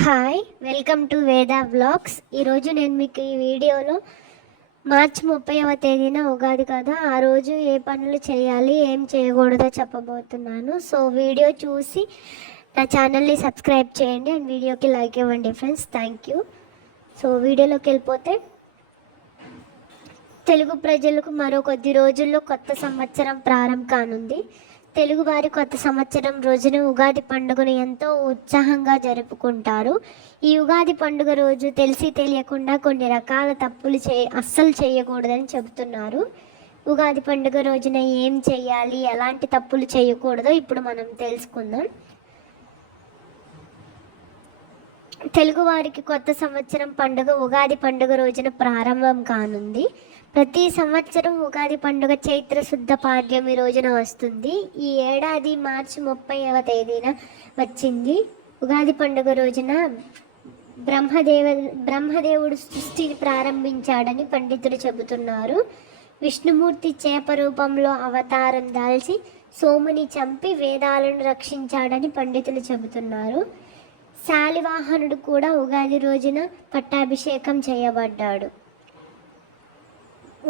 Hi welcome to Veda vlogs ఈరోజు నేను మీకు ఈ వీడియోలో మార్చి ముప్పైవ తేదీన ఉగాది కదా ఆ రోజు ఏ పనులు చేయాలి ఏం చేయకూడదో చెప్పబోతున్నాను. సో వీడియో చూసి నా ఛానల్ని సబ్స్క్రైబ్ చేయండి అండ్ వీడియోకి లైక్ ఇవ్వండి ఫ్రెండ్స్. థ్యాంక్ యూ సో వీడియోలోకి వెళ్ళిపోతే తెలుగు ప్రజలకు మరో కొద్ది రోజుల్లో కొత్త సంవత్సరం ప్రారంభం కానుంది. తెలుగువారి కొత్త సంవత్సరం రోజున ఉగాది పండుగను ఎంతో ఉత్సాహంగా జరుపుకుంటారు. ఈ ఉగాది పండుగ రోజు తెలిసి తెలియకుండా కొన్ని రకాల తప్పులు చే అస్సలు చేయకూడదని చెబుతున్నారు. ఉగాది పండుగ రోజున ఏం చేయాలి? ఎలాంటి తప్పులు చేయకూడదో ఇప్పుడు మనం తెలుసుకుందాం. తెలుగువారికి కొత్త సంవత్సరం పండుగ ఉగాది పండుగ రోజున ప్రారంభం కానుంది. ప్రతి సంవత్సరం ఉగాది పండుగ చైత్ర శుద్ధ పాడ్యమి రోజున వస్తుంది. ఈ ఏడాది మార్చి ముప్పైవ తేదీన వచ్చింది. ఉగాది పండుగ రోజున బ్రహ్మదేవ బ్రహ్మదేవుడు సృష్టిని ప్రారంభించాడని పండితులు చెబుతున్నారు. విష్ణుమూర్తి చేప రూపంలో అవతారం దాల్చి సోముని చంపి వేదాలను రక్షించాడని పండితులు చెబుతున్నారు. శాలివాహనుడు కూడా ఉగాది రోజున పట్టాభిషేకం చేయబడ్డాడు.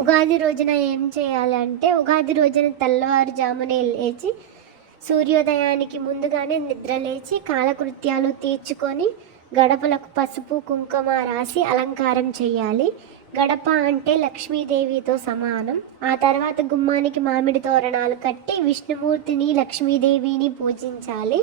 ఉగాది రోజున ఏం చేయాలంటే ఉగాది రోజున తెల్లవారుజామునే లేచి సూర్యోదయానికి ముందుగానే నిద్ర లేచి కాలకృత్యాలు తీర్చుకొని గడపలకు పసుపు కుంకుమ రాసి అలంకారం చేయాలి. గడప అంటే లక్ష్మీదేవితో సమానం. ఆ తర్వాత గుమ్మానికి మామిడి తోరణాలు కట్టి విష్ణుమూర్తిని లక్ష్మీదేవిని పూజించాలి.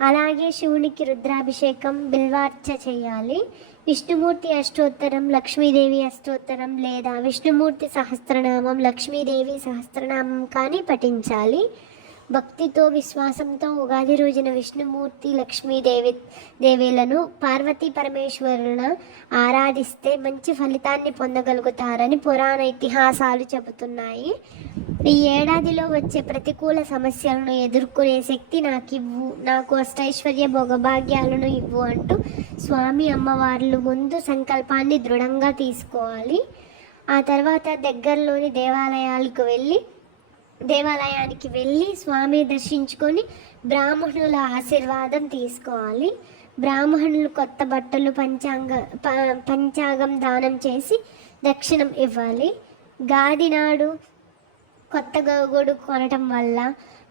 అలాగే శివునికి రుద్రాభిషేకం బిల్వార్చ చేయాలి. విష్ణుమూర్తి అష్టోత్తరం లక్ష్మీదేవి అష్టోత్తరం లేదా విష్ణుమూర్తి సహస్రనామం లక్ష్మీదేవి సహస్రనామం కానీ పఠించాలి. భక్తితో విశ్వాసంతో ఉగాది రోజున విష్ణుమూర్తి లక్ష్మీదేవి దేవీలను పార్వతీ పరమేశ్వరులను ఆరాధిస్తే మంచి ఫలితాన్ని పొందగలుగుతారని పురాణ ఇతిహాసాలు చెబుతున్నాయి. ఈ ఏడాదిలో వచ్చే ప్రతికూల సమస్యలను ఎదుర్కొనే శక్తి నాకు ఇవ్వు నాకు అష్టైశ్వర్య భోగభాగ్యాలను ఇవ్వు అంటూ స్వామి అమ్మవార్లు ముందు సంకల్పాన్ని దృఢంగా తీసుకోవాలి. ఆ తర్వాత దగ్గరలోని దేవాలయాలకు వెళ్ళి దేవాలయానికి వెళ్ళి స్వామి దర్శించుకొని బ్రాహ్మణుల ఆశీర్వాదం తీసుకోవాలి. బ్రాహ్మణులు కొత్త బట్టలు పంచాంగ పంచాగం దానం చేసి దక్షిణం ఇవ్వాలి. గాది నాడు కొత్త గొడుగు కొనటం వల్ల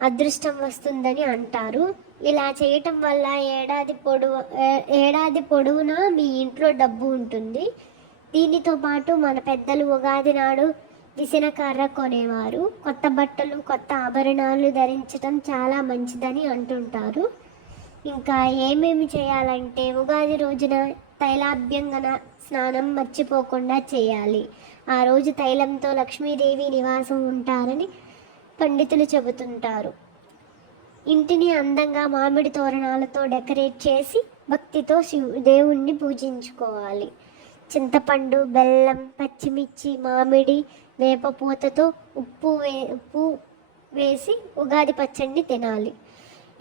అదృష్టం వస్తుందని అంటారు. ఇలా చేయటం వల్ల ఏడాది పొడవు ఏడాది పొడవునా మీ ఇంట్లో డబ్బు ఉంటుంది. దీనితో పాటు మన పెద్దలు ఉగాది నాడు విసిన కర్ర కొనేవారు. కొత్త బట్టలు కొత్త ఆభరణాలు ధరించడం చాలా మంచిదని అంటుంటారు. ఇంకా ఏమేమి చేయాలంటే ఉగాది రోజున తైలాభ్యంగన స్నానం మర్చిపోకుండా చేయాలి. ఆ రోజు తైలంతో లక్ష్మీదేవి నివాసం ఉంటారని పండితులు చెబుతుంటారు. ఇంటిని అందంగా మామిడి తోరణాలతో డెకరేట్ చేసి భక్తితో శివు దేవుణ్ణి పూజించుకోవాలి. చింతపండు బెల్లం పచ్చిమిర్చి మామిడి వేపపూతతో ఉప్పు వే ఉప్పు వేసి ఉగాది పచ్చడిని తినాలి.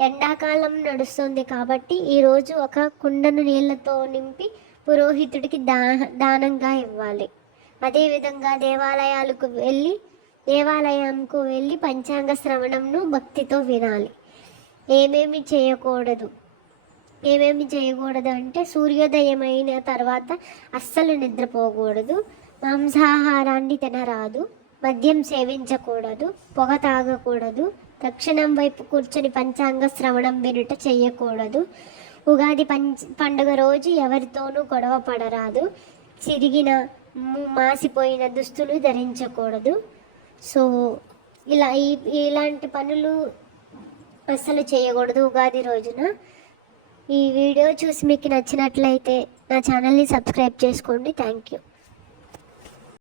ఎండాకాలం నడుస్తుంది కాబట్టి ఈరోజు ఒక కుండను నీళ్ళతో నింపి పురోహితుడికి దా దానంగా ఇవ్వాలి. అదేవిధంగా దేవాలయాలకు వెళ్ళి దేవాలయంకు వెళ్ళి పంచాంగ శ్రవణంను భక్తితో వినాలి. ఏమేమి చేయకూడదు? ఏమేమి చేయకూడదు అంటే సూర్యోదయం అయిన తర్వాత అస్సలు నిద్రపోకూడదు మాంసాహారాన్ని తినరాదు మద్యం సేవించకూడదు పొగ తాగకూడదు దక్షిణం వైపు కూర్చొని పంచాంగ శ్రవణం వినుట చేయకూడదు. ఉగాది పంచ పండుగ రోజు ఎవరితోనూ గొడవ పడరాదు. చిరిగిన మాసిపోయిన దుస్తులు ధరించకూడదు. సో ఇలా ఈ ఇలాంటి పనులు అస్సలు చేయకూడదు ఉగాది రోజున. ఈ వీడియో చూసి మీకు నచ్చినట్లయితే నా ఛానల్ని సబ్స్క్రైబ్ చేసుకోండి. Thank you.